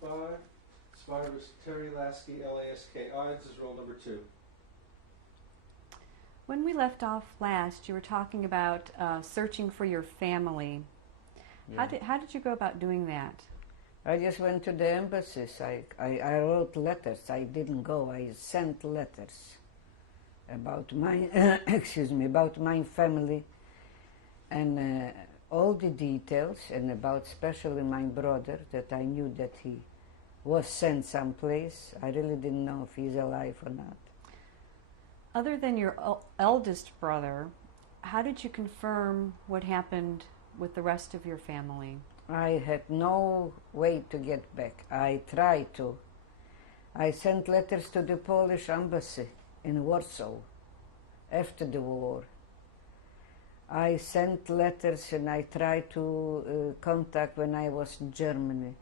35. Survivors Terry, Laski, Laski. This is roll number 2. When we left off last, you were talking about searching for your family. Yeah. How did you go about doing that? I just went to the embassies. I wrote letters. I didn't go. I sent letters about my about my family and all the details, and about especially my brother, that I knew that he was sent someplace. I really didn't know if he's alive or not. Other than your eldest brother, how did you confirm what happened with the rest of your family? I had no way to get back. I tried to. I sent letters to the Polish embassy in Warsaw after the war. I sent letters and I tried to contact when I was in Germany.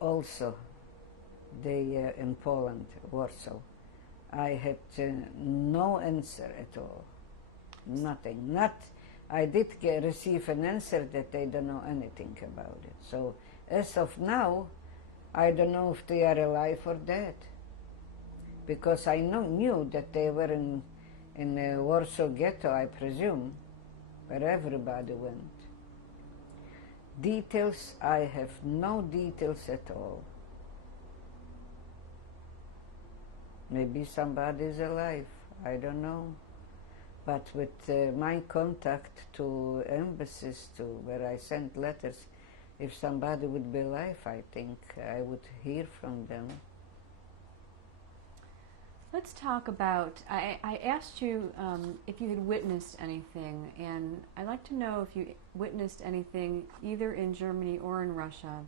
Also, they in Poland, Warsaw. I had no answer at all. Nothing. I did receive an answer that they don't know anything about it. So as of now, I don't know if they are alive or dead, because I knew that they were in Warsaw Ghetto, I presume, where everybody went. Details, I have no details at all. Maybe somebody is alive, I don't know. But with my contact to embassies, to where I sent letters, if somebody would be alive, I think I would hear from them. Let's talk about, I asked you if you had witnessed anything, and I'd like to know if you witnessed anything either in Germany or in Russia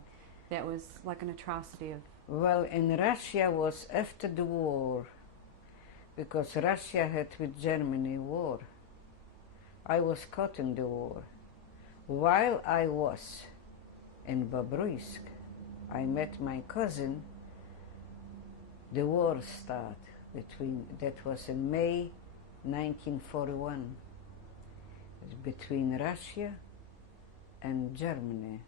that was like an atrocity of... Well, in Russia was after the war, because Russia had with Germany war. I was caught in the war. While I was in Bobruisk, I met my cousin. The war started that was in May 1941, between Russia and Germany.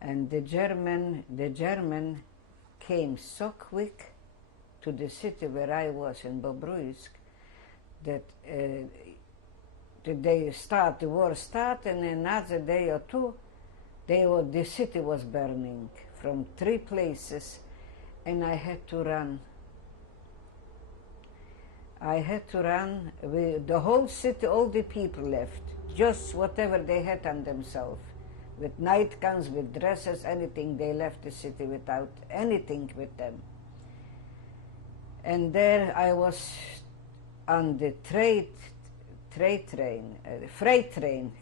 And the German came so quick to the city where I was in Bobruisk that the war started, and another day or two, the city was burning from 3 places, and I had to run. I had to run. The whole city, all the people left, just whatever they had on themselves. With nightgowns, with dresses, anything, they left the city without anything with them. And there I was on the freight train,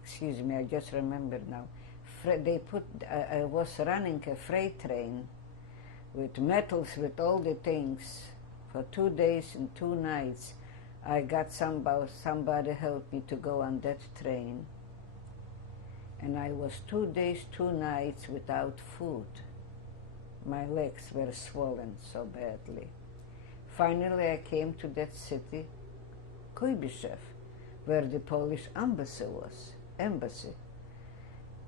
excuse me, I just remembered now. I was running a freight train with metals, with all the things, for 2 days and 2 nights. I got somebody helped me to go on that train. And I was 2 days, 2 nights without food. My legs were swollen so badly. Finally, I came to that city, Kuibyshev, where the Polish embassy was. And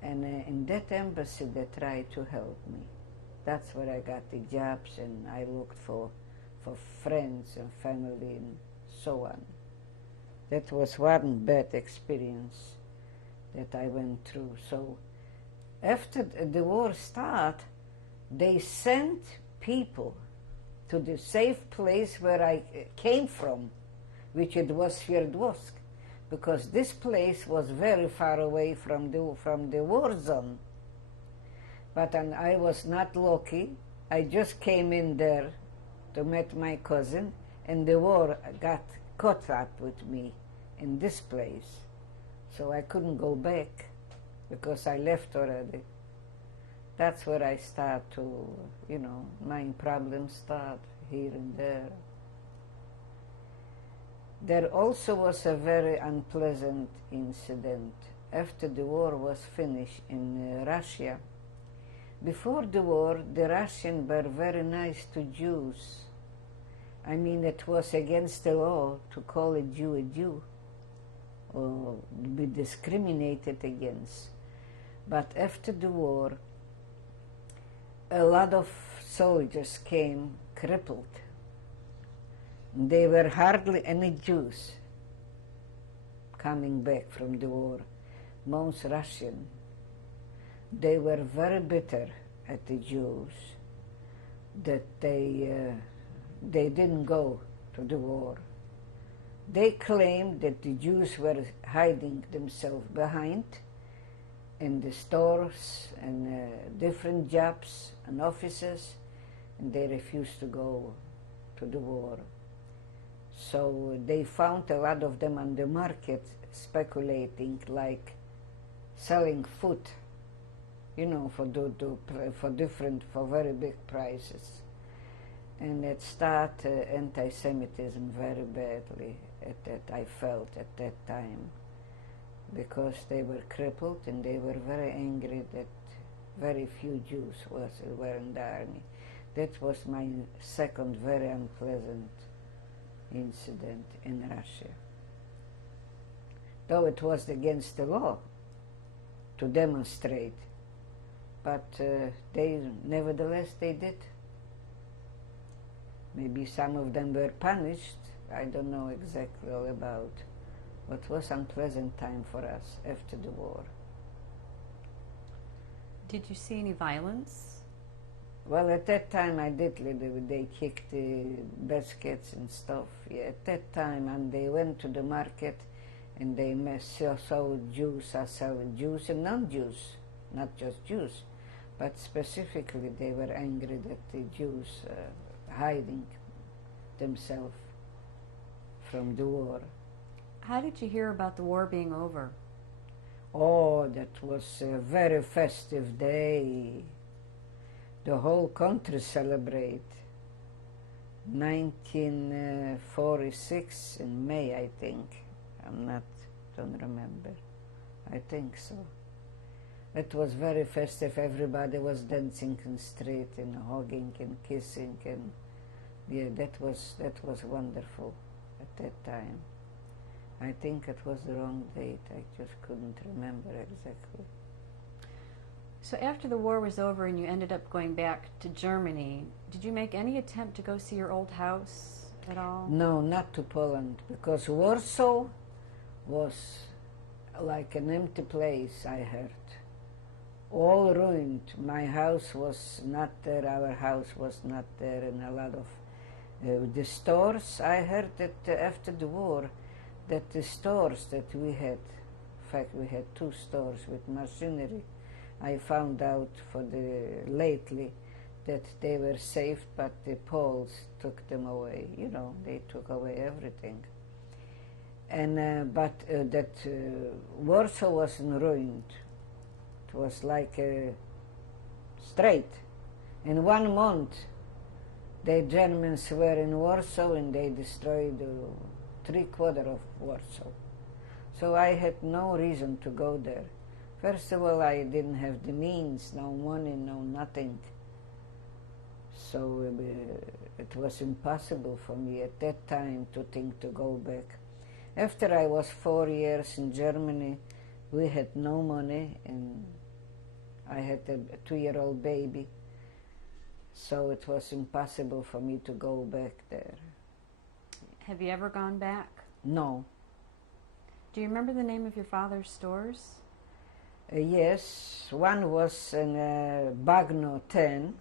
in that embassy, they tried to help me. That's where I got the jobs, and I looked for friends and family and so on. That was one bad experience that I went through. So after the war started, they sent people to the safe place where I came from, which it was Sverdlovsk, because this place was very far away from the war zone. But I was not lucky. I just came in there to meet my cousin, and the war got caught up with me in this place. So I couldn't go back because I left already. That's where I start to, my problems start here and there. There also was a very unpleasant incident after the war was finished in Russia. Before the war, the Russians were very nice to Jews. I mean, it was against the law to call a Jew, or be discriminated against. But after the war, a lot of soldiers came crippled. There were hardly any Jews coming back from the war, most Russian. They were very bitter at the Jews that they didn't go to the war. They claimed that the Jews were hiding themselves behind in the stores and different jobs and offices, and they refused to go to the war. So they found a lot of them on the market speculating, like selling food, you know, for very big prices. And it started anti-Semitism very badly. I felt at that time, because they were crippled and they were very angry that very few Jews were in the army. That was my second very unpleasant incident in Russia. Though it was against the law to demonstrate, but nevertheless they did. Maybe some of them were punished. I don't know exactly all about. But it was an unpleasant time for us after the war. Did you see any violence? Well, at that time I did. They kicked the baskets and stuff. Yeah, at that time, and they went to the market, and they saw Jews are selling, Jews and non-Jews, not just Jews, but specifically they were angry that the Jews hiding themselves from the war. How did you hear about the war being over? Oh, that was a very festive day. The whole country celebrated. 1946 in May, I think. Don't remember. I think so. It was very festive. Everybody was dancing in the street and hugging and kissing, and yeah, that was wonderful at that time. I think it was the wrong date. I just couldn't remember exactly. So after the war was over and you ended up going back to Germany, did you make any attempt to go see your old house at all? No, not to Poland, because Warsaw was like an empty place, I heard. All ruined. My house was not there, our house was not there, and a lot of the stores. I heard that after the war, that the stores that we had, in fact we had 2 stores with machinery, I found out lately that they were saved, but the Poles took them away. You know, they took away everything. And Warsaw wasn't ruined. It was like straight. In 1 month, the Germans were in Warsaw and they destroyed 3/4 of Warsaw. So I had no reason to go there. First of all, I didn't have the means, no money, no nothing. So it was impossible for me at that time to think to go back. After I was 4 years in Germany, we had no money, and I had a 2-year-old baby. So it was impossible for me to go back there. Have you ever gone back? No. Do you remember the name of your father's stores? Yes, one was in Bagno 10.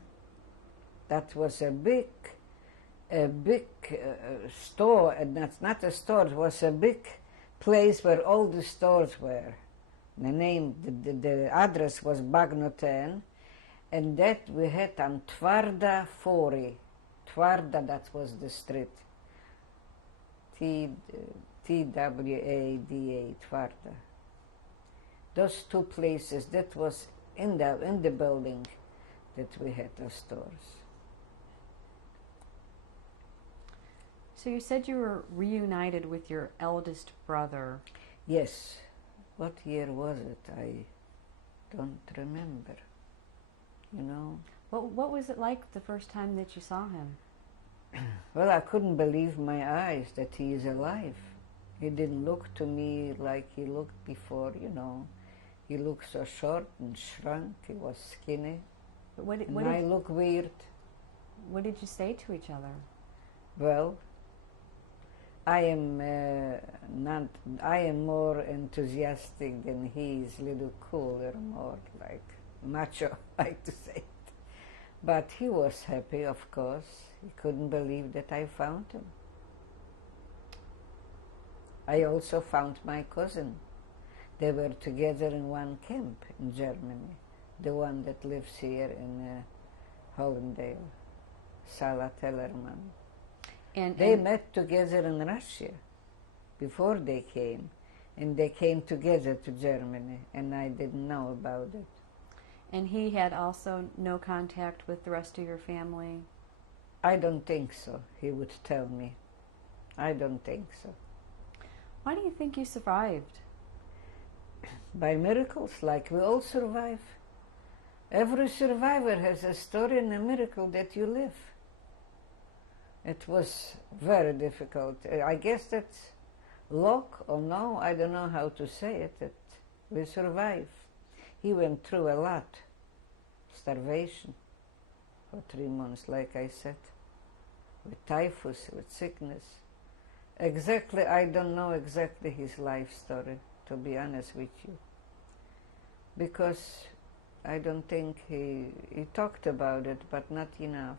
That was a big store, and that's not a store, it was a big place where all the stores were. The address was Bagno 10, and that we had on Twarda 40. Twarda, that was the street. Twada, Twarda. Those 2 places, that was in the building that we had the stores. So you said you were reunited with your eldest brother. Yes. What year was it? I don't remember. You know. What was it like the first time that you saw him? Well, I couldn't believe my eyes that he is alive. He didn't look to me like he looked before, you know. He looked so short and shrunk. He was skinny. But what And I look weird. did you say to each other? Well, I am not. I am more enthusiastic than he is. Little cooler, more like macho, like to say it. But he was happy, of course. He couldn't believe that I found him. I also found my cousin. They were together in one camp in Germany. The one that lives here in Hollandale, Sala Tellerman. And They met together in Russia before they came, and they came together to Germany, and I didn't know about it. And he had also no contact with the rest of your family? I don't think so. He would tell me. I don't think so. Why do you think you survived? By miracles, like we all survive. Every survivor has a story and a miracle that you live. It was very difficult. I guess that's luck or no, I don't know how to say it, that we survive. He went through a lot. Starvation for 3 months, like I said, with typhus, with sickness. Exactly, I don't know exactly his life story, to be honest with you. Because I don't think he talked about it, but not enough.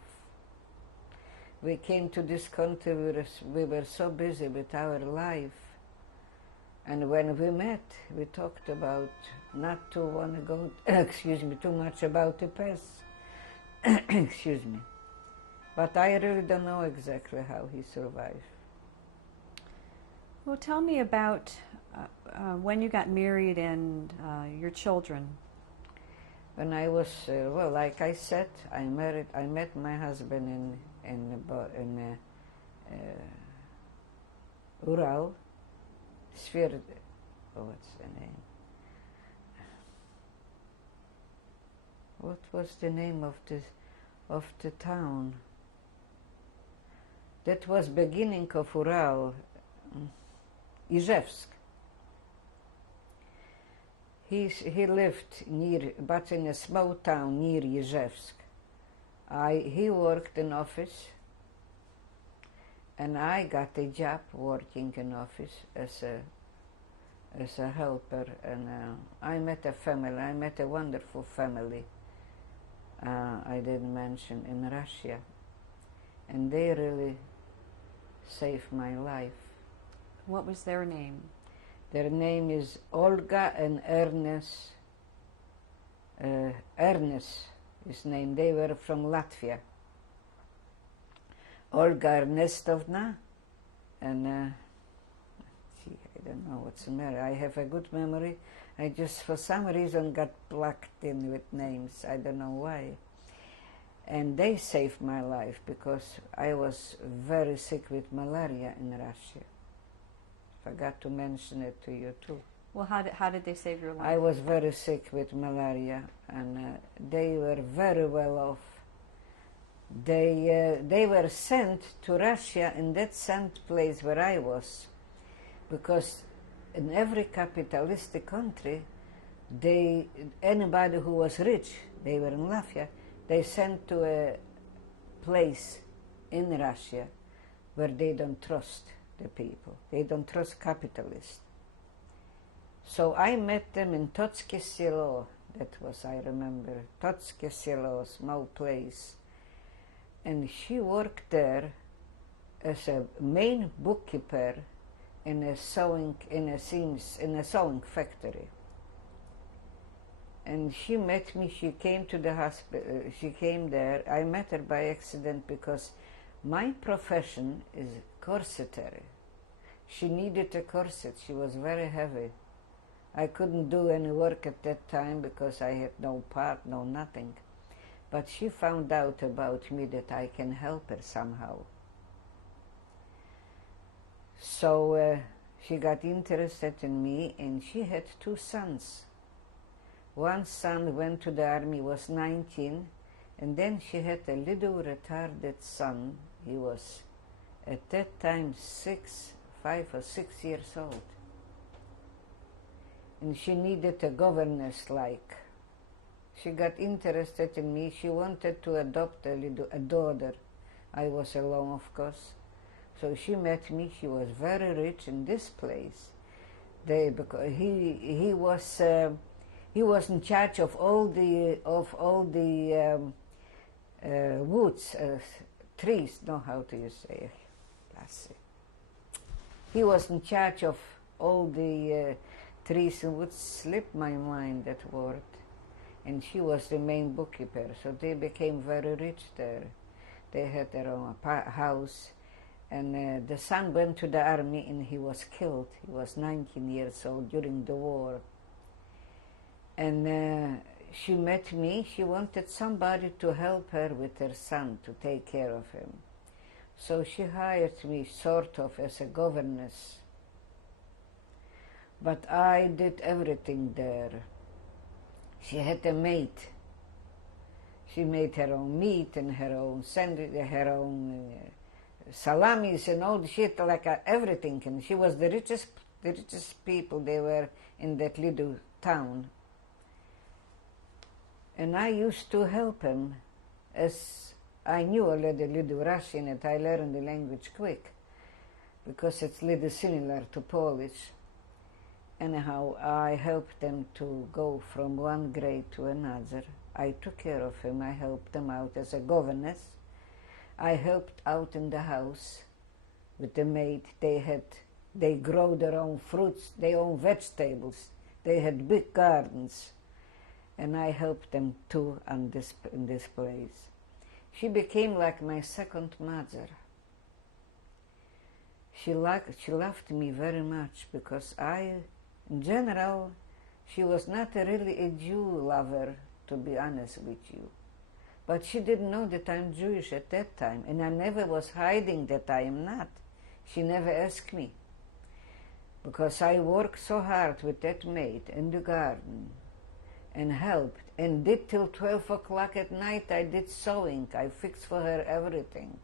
We came to this country, we were so busy with our life. And when we met, we talked about not to want to go, excuse me, too much about the past. Excuse me. But I really don't know exactly how he survived. Well, tell me about when you got married and your children. When I was, well, like I said, I met my husband in Ural, what's the name? What was the name of the town? That was beginning of Ural, Izhevsk. He lived near, but in a small town near Izhevsk. He worked in office, and I got a job working in office as a helper. And I met a family. I met a wonderful family. I didn't mention in Russia, and they really saved my life. What was their name? Their name is Olga and Ernest. Ernest is named. They were from Latvia. Olga Ernestovna, and gee, I don't know what's the matter. I have a good memory. I just, for some reason, got plucked in with names. I don't know why. And they saved my life because I was very sick with malaria in Russia. Forgot to mention it to you too. Well, how did they save your life? I was very sick with malaria, and they were very well off. They were sent to Russia in that same place where I was, because in every capitalistic country, anybody who was rich, they were in Latvia, they sent to a place in Russia where they don't trust the people. They don't trust capitalists. So I met them in Totske Selo. That was, I remember, Totske Selo, small place. And she worked there as a main bookkeeper in a sewing factory. And she met me. She came to the hospital. She came there. I met her by accident because my profession is corsetary. She needed a corset. She was very heavy. I couldn't do any work at that time because I had no part, no nothing. But she found out about me that I can help her somehow. So she got interested in me, and she had 2 sons. One son went to the army, was 19, and then she had a little retarded son. He was at that time 5 or 6 years old. And she needed a governess like. She got interested in me. She wanted to adopt a daughter. I was alone, of course. So she met me. She was very rich in this place. Because he was in charge of all the woods, trees. No, how do you say? Laski. He was in charge of all the trees and woods. Slipped my mind that word. And she was the main bookkeeper. So they became very rich there. They had their own house. And the son went to the army and he was killed. He was 19 years old during the war. And she met me. She wanted somebody to help her with her son, to take care of him. So she hired me sort of as a governess. But I did everything there. She had a maid. She made her own meat and her own sandwich, her own salamis and all the shit, like everything. And she was the richest people they were in that little town. And I used to help him, as I knew already a little Russian, and I learned the language quick, because it's a little similar to Polish. Anyhow, I helped them to go from one grade to another. I took care of him. I helped them out as a governess. I helped out in the house with the maid. They grow their own fruits, their own vegetables. They had big gardens. And I helped them too in this place. She became like my second mother. She loved me very much because in general, she was not really a Jew lover, to be honest with you. But she didn't know that I'm Jewish at that time, and I never was hiding that I am not. She never asked me, because I worked so hard with that maid in the garden, and helped, and did till 12 o'clock at night. I did sewing. I fixed for her everything.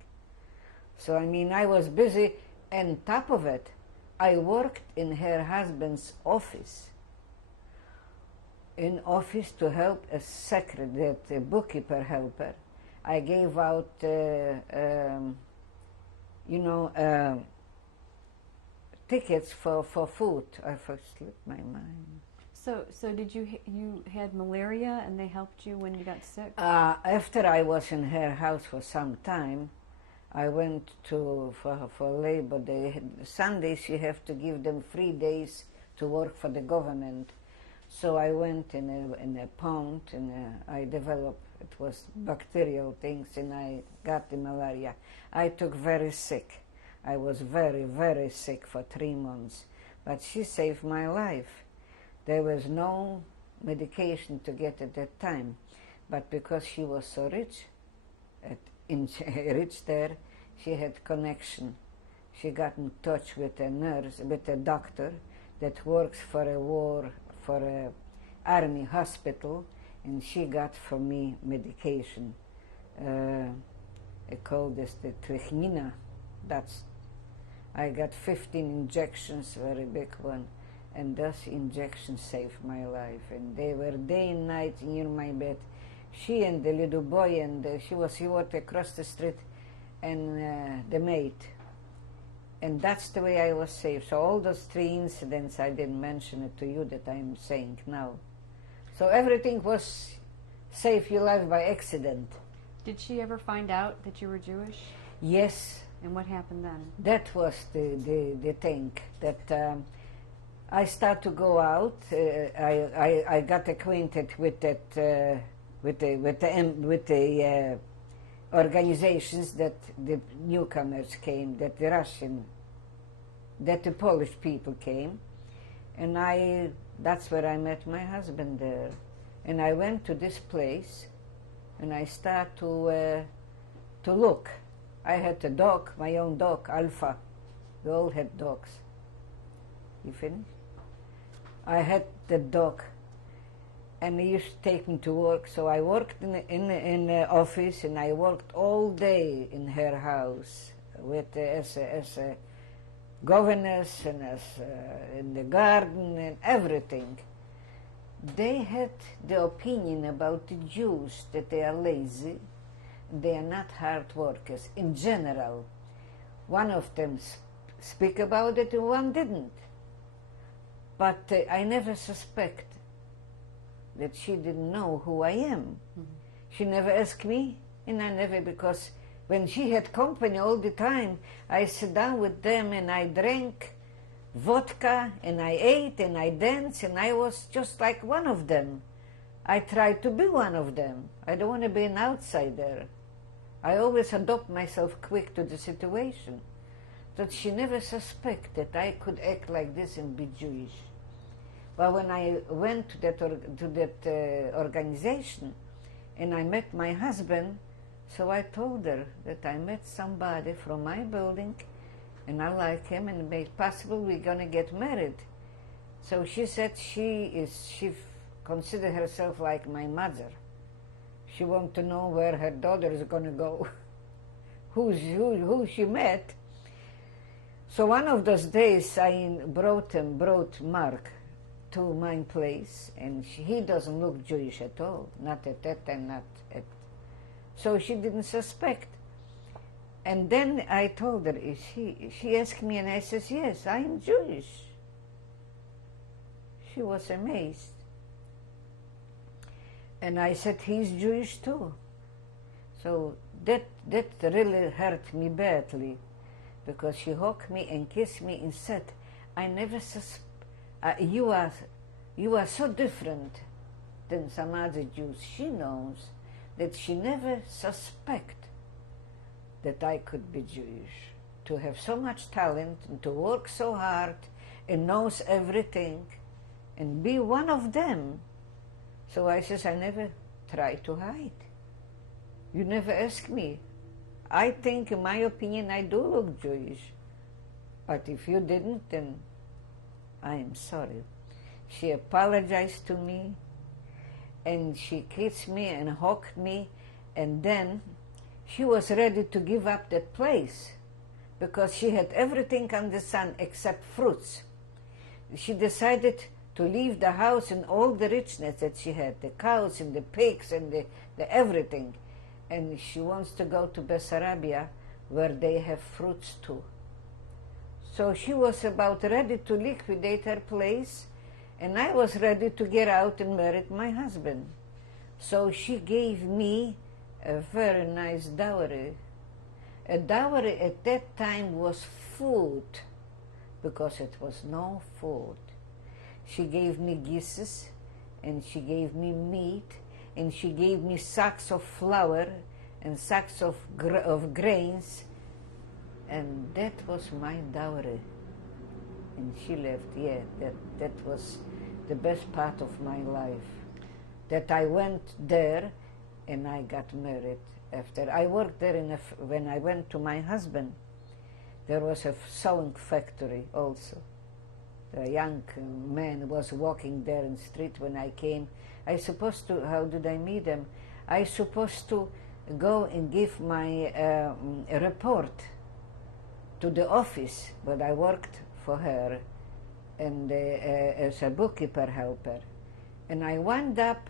So, I mean, I was busy, and top of it, I worked in her husband's office. In office to help a secretary, a bookkeeper helper. I gave out, tickets for food. I first slipped my mind. So did you had malaria and they helped you when you got sick? After I was in her house for some time, I went for Labor Day. Sundays you have to give them 3 days to work for the government. So I went in a pond and I developed, it was bacterial things, and I got the malaria. I took very sick. I was very, very sick for 3 months. But she saved my life. There was no medication to get at that time. But because she was so rich, rich there, she had connection. She got in touch with a nurse, with a doctor that works for a army hospital, and she got for me medication. I call this the trichnina. I got 15 injections, very big one, and those injections saved my life. And they were day and night near my bed. She and the little boy, and he worked across the street, and the maid. And that's the way I was saved. So all those 3 incidents, I didn't mention it to you that I'm saying now. So everything was save your life by accident. Did she ever find out that you were Jewish? Yes. And what happened then? That was the thing, that I started to go out. I got acquainted with that, with the organizations that the newcomers came, that the Polish people came, and that's where I met my husband there. And I went to this place, and I started to look. I had a dog, my own dog, Alpha. We all had dogs. You finished? I had the dog, and he used to take me to work. So I worked in the office, and I worked all day in her house as a governess, and as in the garden and everything. they had the opinion about the Jews that they are lazy, they are not hard workers in general. One of them speak about it and one didn't. But I never suspect that she didn't know who I am. Mm-hmm. She never asked me, and I never, because when she had company all the time, I sat down with them and I drank vodka and I ate and I danced and I was just like one of them. I tried to be one of them. I don't want to be an outsider. I always adopt myself quick to the situation. That she never suspected I could act like this and be Jewish. But when I went to that organization and I met my husband, so I told her that I met somebody from my building and I like him and maybe possible we're going to get married. So she said she considered herself like my mother. She wanted to know where her daughter is going to go, who she met. So one of those days I brought Mark to my place, and he doesn't look Jewish at all, not at that time, not at. So she didn't suspect. And then I told her, she asked me, and I says, yes, I am Jewish. She was amazed. And I said, he's Jewish too. So that really hurt me badly, because she hugged me and kissed me and said, I never you are so different than some other Jews. She knows that she never suspect that I could be Jewish, to have so much talent and to work so hard and knows everything and be one of them. So I says, I never try to hide. You never ask me. I think, in my opinion, I do look Jewish. But if you didn't, then I am sorry. She apologized to me, and she kissed me and hugged me, and then she was ready to give up that place because she had everything under the sun except fruits. She decided to leave the house and all the richness that she had, the cows and the pigs and the everything. And she wants to go to Bessarabia where they have fruits too. So she was about ready to liquidate her place, and I was ready to get out and marry my husband. So she gave me a very nice dowry. A dowry at that time was food, because it was no food. She gave me geese, and she gave me meat, and she gave me sacks of flour and sacks of grains, and that was my dowry. And she left. Yeah, that was the best part of my life. That I went there and I got married after. I worked there when I went to my husband, there was a sewing factory also. A young man was walking there in the street when I came. How did I meet him? I supposed to go and give my report to the office, but I worked for her and as a bookkeeper helper. And I wound up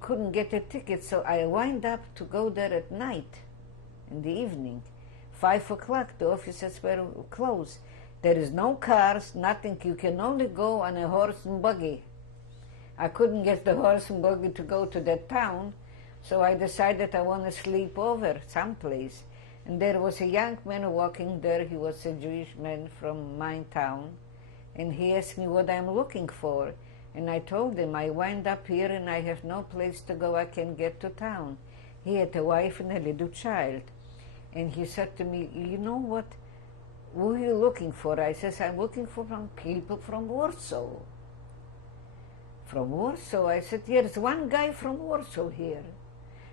couldn't get a ticket, so I wound up to go there at night, in the evening. 5 o'clock, the offices were closed. There is no cars, nothing. You can only go on a horse and buggy. I couldn't get the horse and buggy to go to that town, so I decided I want to sleep over someplace. And there was a young man walking there. He was a Jewish man from my town, and he asked me what I'm looking for. And I told him, I wind up here and I have no place to go. I can get to town. He had a wife and a little child. And he said to me, you know what? Who are you looking for? I says, I'm looking for people from Warsaw. From Warsaw? I said, there's one guy from Warsaw here.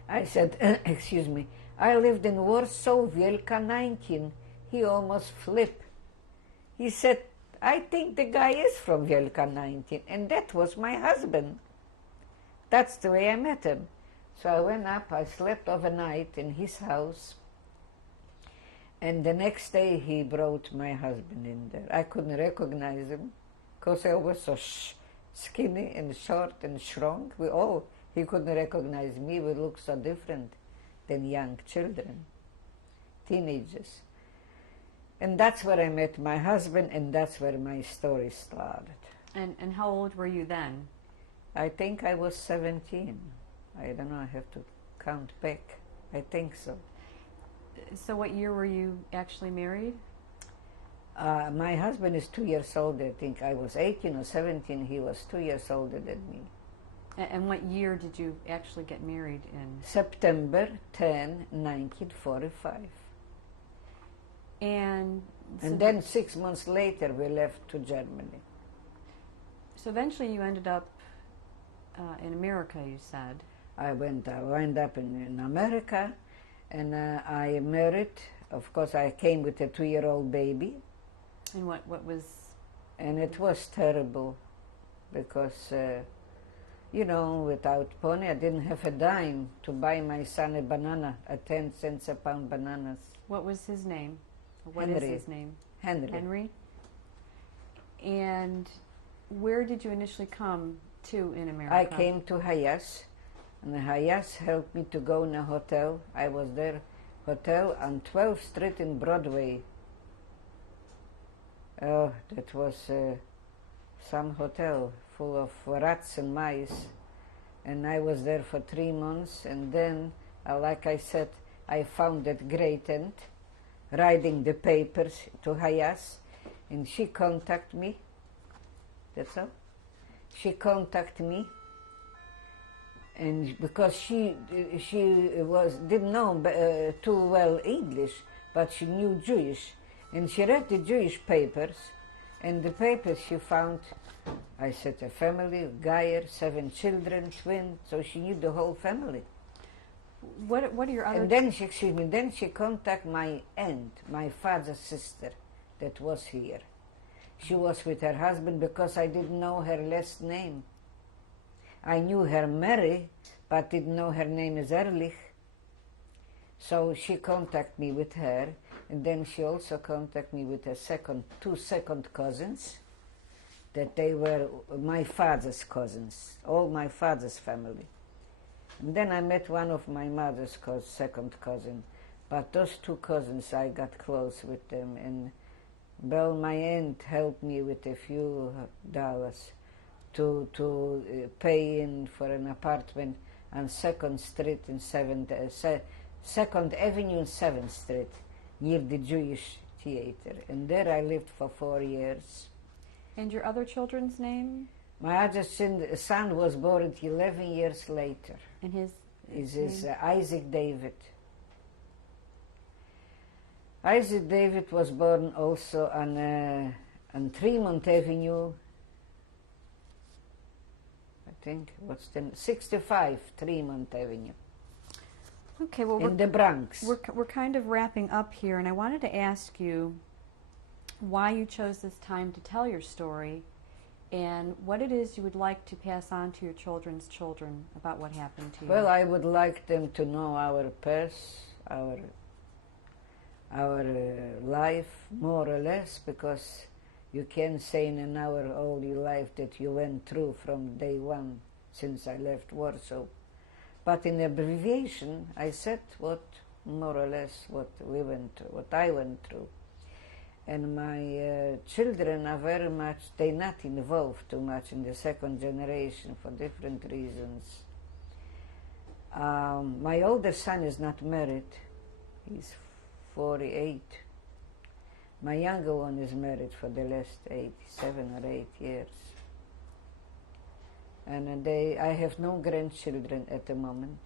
I said, excuse me, I lived in Warsaw, Wielka 19. He almost flipped. He said, I think the guy is from Wielka 19. And that was my husband. That's the way I met him. So I went up, I slept overnight in his house. And the next day he brought my husband in there. I couldn't recognize him because I was so skinny and short and shrunk. He couldn't recognize me. We looked so different than young children, teenagers. And that's where I met my husband, and that's where my story started. And how old were you then? I think I was 17. I don't know, I have to count back. I think so. So what year were you actually married? My husband is 2 years older. I think I was 18 or 17. He was 2 years older than me. And what year did you actually get married in? September 10, 1945. And then 6 months later, we left to Germany. So eventually you ended up in America, you said. I wound up in America, and I married. Of course, I came with a 2-year-old baby. And what was... And it was terrible, because, without pony, I didn't have a dime to buy my son a banana, at 10 cents a pound bananas. What was his name? What Henry. is his name? Henry. Henry? And where did you initially come to in America? I came to Hayas, and Hayas helped me to go in a hotel. I was there, hotel on 12th Street in Broadway. Oh, that was some hotel full of rats and mice. And I was there for 3 months, and then, like I said, I found that great aunt writing the papers to Hayas, and she contacted me. That's all. She contacted me, and because she didn't know too well English, but she knew Jewish, and she read the Jewish papers, and the papers she found, I said, a family, Geyer, 7 children, twins, so she knew the whole family. What are your other... And then she contacted my aunt, my father's sister, that was here. She was with her husband because I didn't know her last name. I knew her Mary, but didn't know her name is Ehrlich. So she contacted me with her, and then she also contacted me with two second cousins, that they were my father's cousins, all my father's family. And then I met one of my mother's second cousin, but those 2 cousins, I got close with them, and well, my aunt helped me with a few dollars to pay in for an apartment on 2nd Street in 2nd Avenue and 7th Street, near the Jewish Theater. And there I lived for 4 years. And your other children's name? My other son was born 11 years later. And his is Isaac David. Isaac David was born also on Tremont Avenue, I think, 65 Tremont Avenue. Okay, well, in the Bronx. We're kind of wrapping up here, and I wanted to ask you why you chose this time to tell your story, and what it is you would like to pass on to your children's children about what happened to you. Well, I would like them to know our past, our life, more or less, because you can't say in an hour all your life that you went through from day one since I left Warsaw. But in abbreviation, I said more or less what I went through. And my children are very much, they're not involved too much in the second generation for different reasons. My older son is not married. He's 48. My younger one is married for the last 7 or 8 years. And I have no grandchildren at the moment.